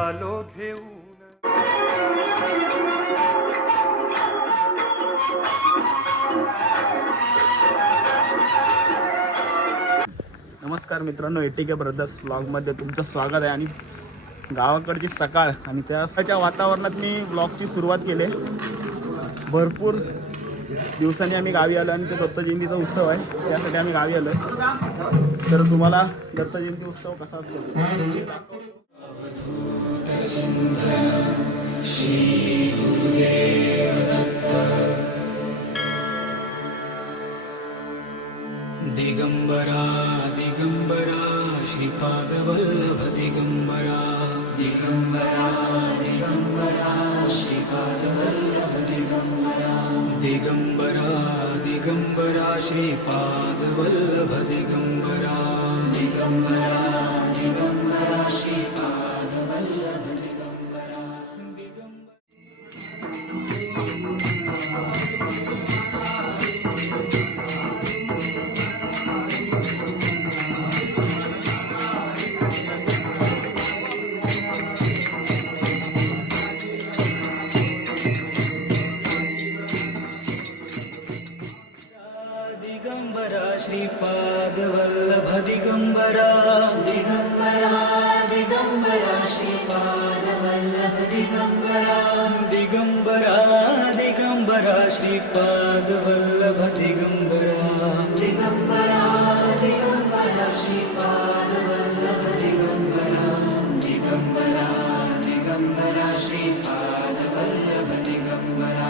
आलो घेऊन. नमस्कार मित्रांनो, एटीके ब्रदर्स व्लॉगमध्ये तुमचं स्वागत आहे. आणि गावाकडची सकाळ आणि त्याच्या वातावरणात मी व्लॉगची सुरुवात केली. भरपूर दिवसांनी आम्ही गावी आलो आणि ते दत्त जयंतीचा उत्सव आहे, त्यासाठी आम्ही गावी आलो. तर तुम्हाला दत्त जयंती उत्सव कसा असतो Digambara Digambara Shripadvallabh Digambara Digambara Digambara Shripadvallabh Digambara Digambara Digambara Shripadvallabh Digambara Digambara Digambara Shripadvallabh Digambara Digambara Shripadvallabh Digambara Digambara Digambara Shripadvallabh Digambara Digambara Digambara Shripadvallabh Digambara Digambara Digambara Shripadvallabh Digambara Digambara Digambara Shripadvallabh Digambara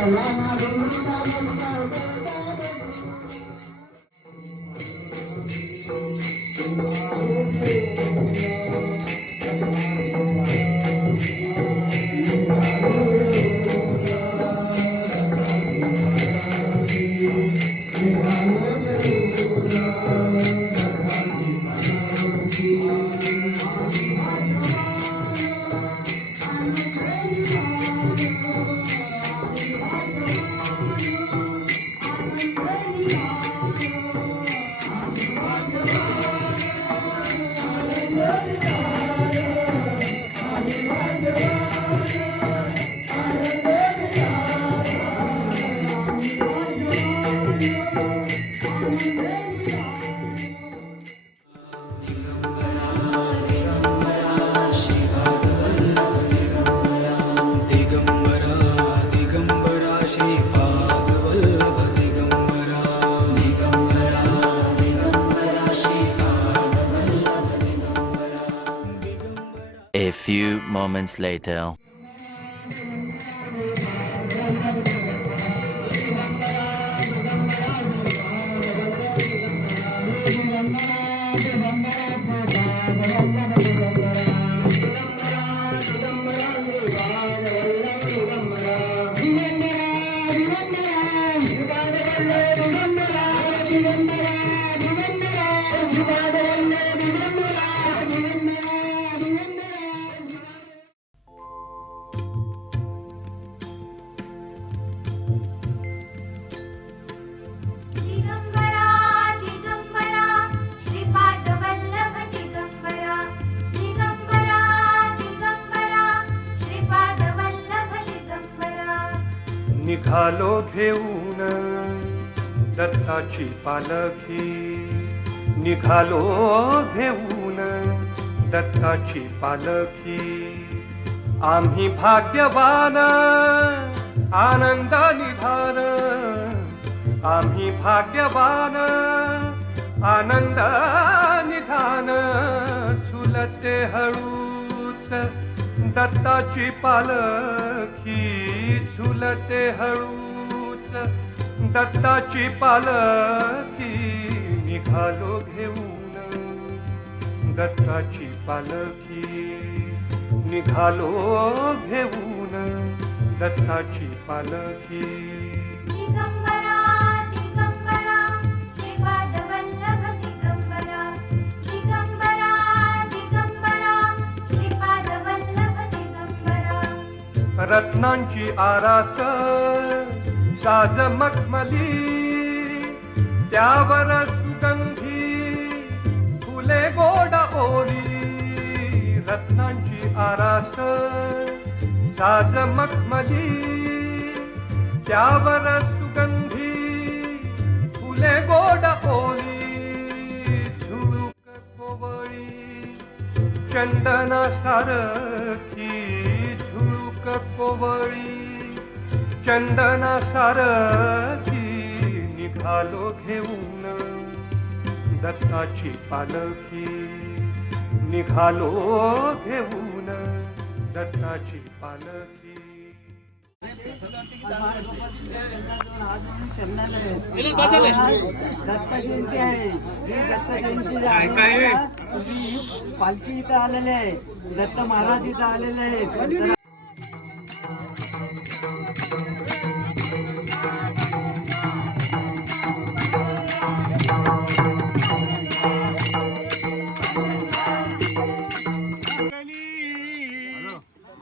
Kalana moments later. Digambara Digambara Shripad Vallabh Digambara Digambara Digambara Shripad Vallabh Digambara निघालो घेऊन दत्ताची पालखी, निघालो घेऊन दत्ताची पालखी. आम्ही भाग्यवान आनंद निधान, आम्ही भाग्यवान आनंद निधान. झुलते हळूच दत्ताची पालखी, झुलते हळूच दत्ताची पालखी. निघालो घेऊन दत्ताची पालखी, निघालो घेऊन दत्ताची पालखी. दिगंबरा दिगंबरा श्रीपाद वल्लभ दिगंबरा दिगंबरा दिगंबरा श्रीपाद वल्लभ दिगंबरा. रत्नांची आरास साज मखमली, त्यावर सुगंधी फुले गोड ओली. रत्नांची आरास साज मखमली, त्यावर सुगंधी फुले गोड ओली. झुळूक कोवळी चंदना सारखी, झुळूक कोवळी चंदना सारखी. निघालो घेऊन दत्ताची पालखी, निघालो घेऊन दत्ताची पालखी. दत्त जयंती आहे. जी दत्त जयंती आहे, तुम्ही पालखी इथं आलेले आहे, दत्त महाराज इथं आलेले आहेत.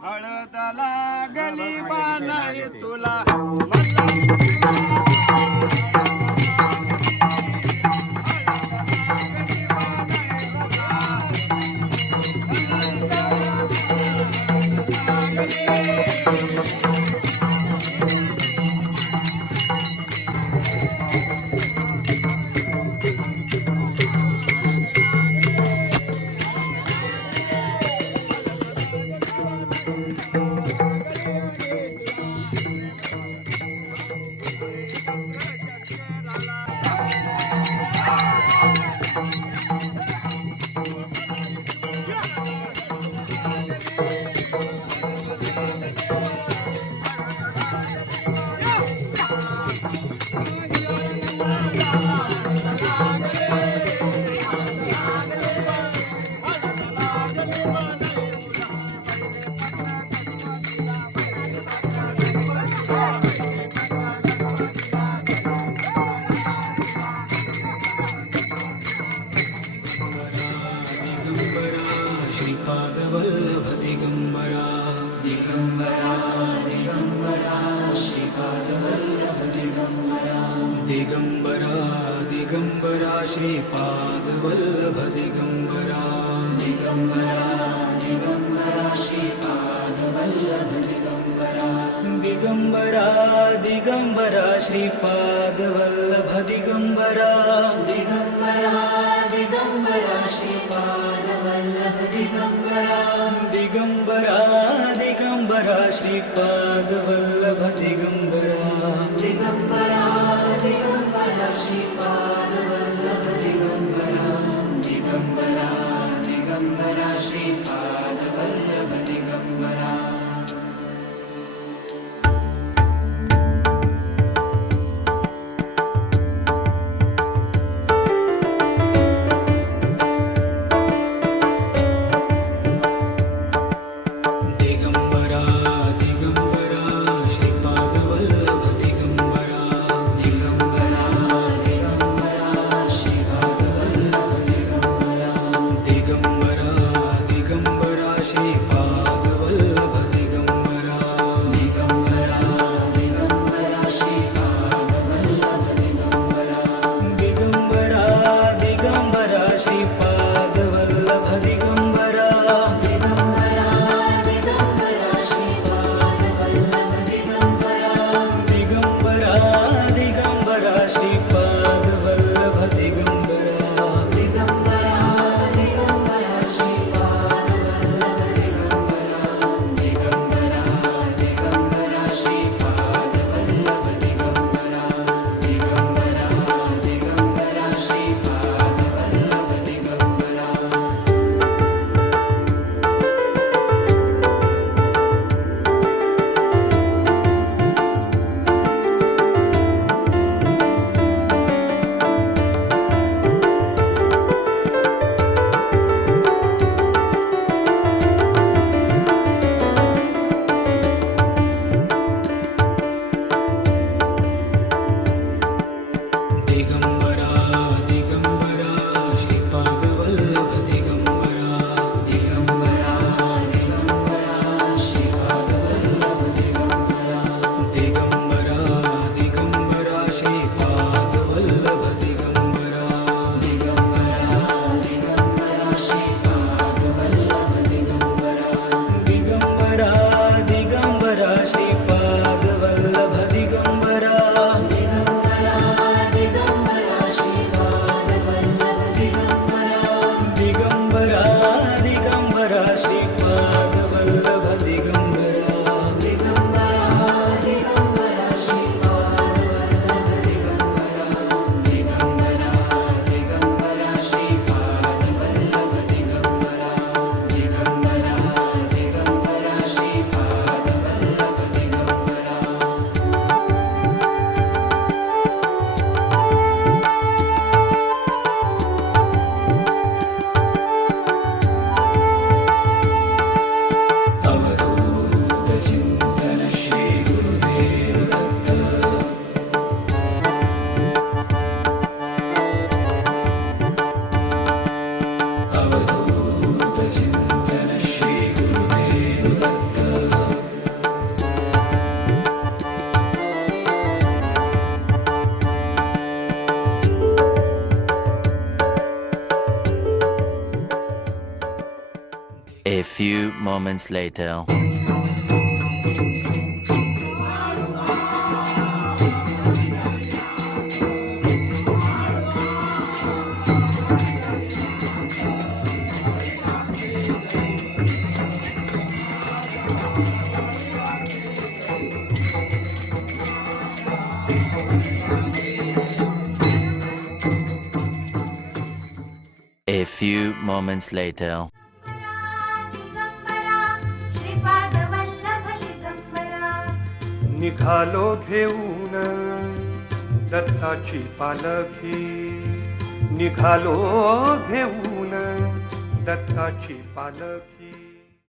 हळद लागली बानाई तुला Digambara Digambara Shripad Vallabh Digambara Digambara Digambara Shripad Vallabh Digambara Digambara Digambara Shripad Vallabh Digambara Digambara Digambara Shripad Vallabh Digambara Digambara Digambara Shripad Vallabh Digambara Digambara Digambara Shripad Vallabh Digambara Digambara Digambara Shripad Vallabh Digambara few moments later. A few moments later. Digambara Shripadvallabh Digambara निघालो घेऊन दत्ताची पालखी, निघालो घेऊन दत्ताची पालखी.